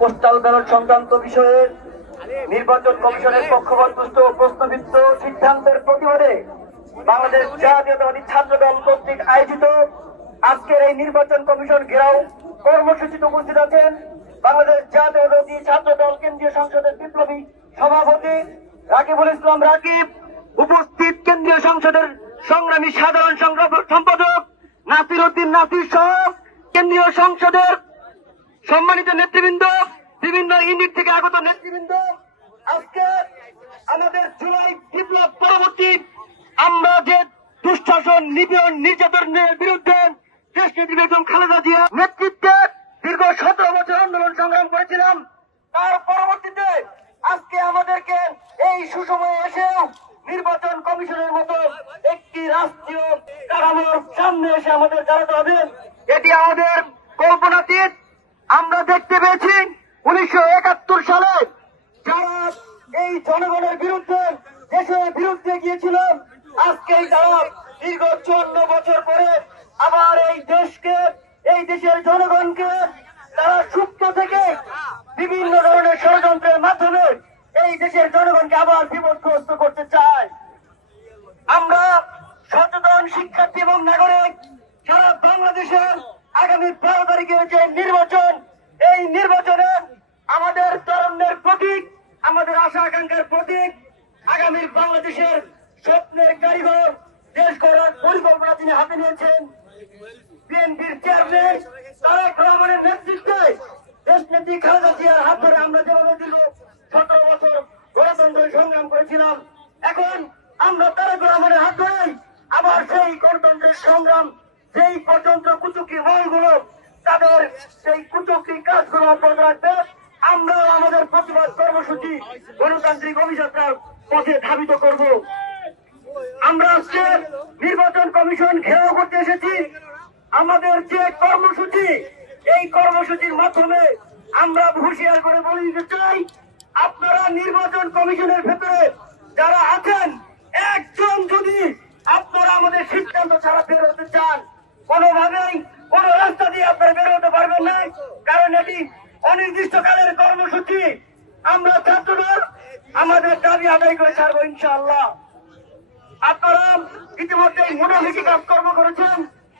Postal ballot সংক্রান্ত বিষয়ে নির্বাচন কমিশনের পক্ষপাতদুষ্ট প্রশ্নবিদ্ধ সিদ্ধান্তের প্রতিবাদে বাংলাদেশ জাতীয়তাবাদী ছাত্র দল কর্তৃক আয়োজিত আজকের এই নির্বাচন কমিশন ঘেরাও কর্মসূচিতে উপস্থিত আছেন বাংলাদেশ জাতীয়তাবাদী ছাত্র দল কেন্দ্রীয় সংসদের বিপ্লবী সভাপতি রাকিবুল ইসলাম রাকিব, উপস্থিত কেন্দ্রীয় সংসদের সংগ্রামী সাধারণ সম্পাদক নাসির উদ্দিন নাসির সহ কেন্দ্রীয় সংসদের সম্মানিত নেতৃবৃন্দ, বিভিন্ন ইউনিট থেকে আগত নেতৃবৃন্দ। আজকে আমাদের জুলাই বিপ্লব পরবর্তী আমরা যে দুঃশাসন, নিপীড়ন, নির্যাতনের বিরুদ্ধে দেশ নেত্রী বেগম খালেদা জিয়া নেতৃত্বে দীর্ঘ 17 বছর আন্দোলন সংগ্রাম করেছিলাম। তার পরবর্তীতে আজকে আমাদেরকে এই সুসময়ে এসেও নির্বাচন কমিশনের মতো একটি রাষ্ট্রীয় কাঠামোর সামনে এসে আমাদের দাঁড়াতে হবে। এটি আমাদের কল্পনাতীত। আমরা দেখতে পেয়েছি 1971 সালে যারা এই জনগণের বিরুদ্ধে, দেশের বিরুদ্ধে গিয়েছিল, আজকে তারা দীর্ঘ 54 বছর পরে আবার এই দেশকে, এই দেশের জনগণকে তারা সুপ্ত থেকে বিভিন্ন ধরনের ষড়যন্ত্রের মাধ্যমে এই দেশের জনগণকে আবার বিপদগ্রস্ত করতে চায়। আমরা সচেতন শিক্ষার্থী এবং নাগরিক সারা বাংলাদেশে আগামী 12 তারিখের যে নির্বাচন, এই নির্বাচনে আমাদের তরুণদের প্রতীক, আমাদের আশা আকাঙ্ক্ষার প্রতীক, আগামীর বাংলাদেশের স্বপ্নের কারিগর, দেশ গড়ার পরিকল্পনা তিনি হাতে নিয়েছেন বিএনপির চেয়ারম্যান তারেক রহমানের নেতৃত্বে দেশ নেত্রী খালেদা জিয়ার হাত ধরে আমরা যেভাবে দীর্ঘ 17 বছর গণতন্ত্রের সংগ্রাম করেছিলাম, এখন আমরা তারেক রহমানের হাত ধরেই আবার সেই গণতন্ত্রের সংগ্রাম, সেই পর্যন্ত কুচুকি মহলগুলো তাদের সেই কুচুকি কাজগুলো অব্যাহত রাখবে। আমরা আমাদের প্রতিবাদ কর্মসূচি গণতান্ত্রিক অভিযাত্রার পথে ধাবিত করব। আমরা আজকে নির্বাচন কমিশন ঘেরাও করতে এসেছি। আমাদের যে কর্মসূচি, এই কর্মসূচির মাধ্যমে আমরা হুঁশিয়ার করে বলে দিতে চাই, আপনারা নির্বাচন কমিশনের ভেতরে যারা আছেন, একজন যদি আপনারা আমাদের সিদ্ধান্ত ছাড়া বের হতে চান, কোনোভাবেই কোন রাস্তা দিয়ে আপনারা বের হতে পারবেন না, কারণ এটি অনির্দিষ্টকালের কর্মসূচি। আমরা ছাত্রদল আমাদের দাবি আদায় করে ছাড়বো ইনশাআল্লাহ। আপনারা ইতিমধ্যে মোটামুটি কাজকর্ম করেছেন,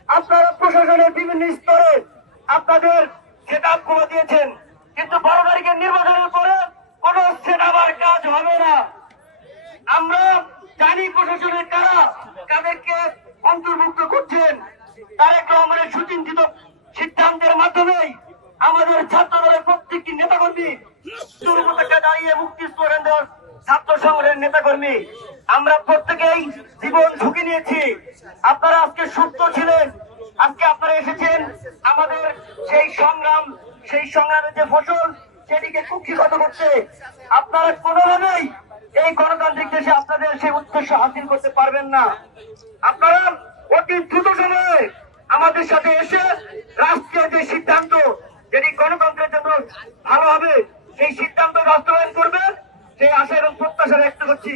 আপনারা প্রশাসনের বিভিন্ন স্তরে আপনাদের সেট আপ করে দিয়েছেন, কিন্তু 12 তারিখের নির্বাচনের পরে কোন সেট আপ আর কাজ হবে না। আমরা জানি প্রশাসনের কারা কাদেরকে অন্তর্ভুক্ত করছেন। তারেক রহমানের সুচিন্তিত সিদ্ধান্তের মাধ্যমেই আমাদের ছাত্র দলের প্রত্যেকটি নেতাকর্মী দুর্গতাকে দাঁড়িয়ে মুক্তি স্লোগান ছাত্র সংগঠনের নেতাকর্মী আমরা প্রত্যেকেই জীবন ঝুঁকি নিয়েছি। আপনারা আজকে সুস্থ ছিলেন, আজকে আপনারা এসেছেন আমাদের সেই সংগ্রাম, সেই সংগ্রামের যে ফসল সেটিকে কুক্ষিগত করতে। আপনারা কোনোভাবেই এই গণতান্ত্রিক দেশে আপনাদের সেই উদ্দেশ্য হাসিল করতে পারবেন না। আপনারা অতি দ্রুত সময়ে আমাদের সাথে এসে রাষ্ট্রীয় যে সিদ্ধান্ত, যেটি গণতন্ত্রের জন্য ভালো হবে, সেই সিদ্ধান্ত বাস্তবায়ন করবে, সেই আশা এবং প্রত্যাশা ব্যক্ত করছি।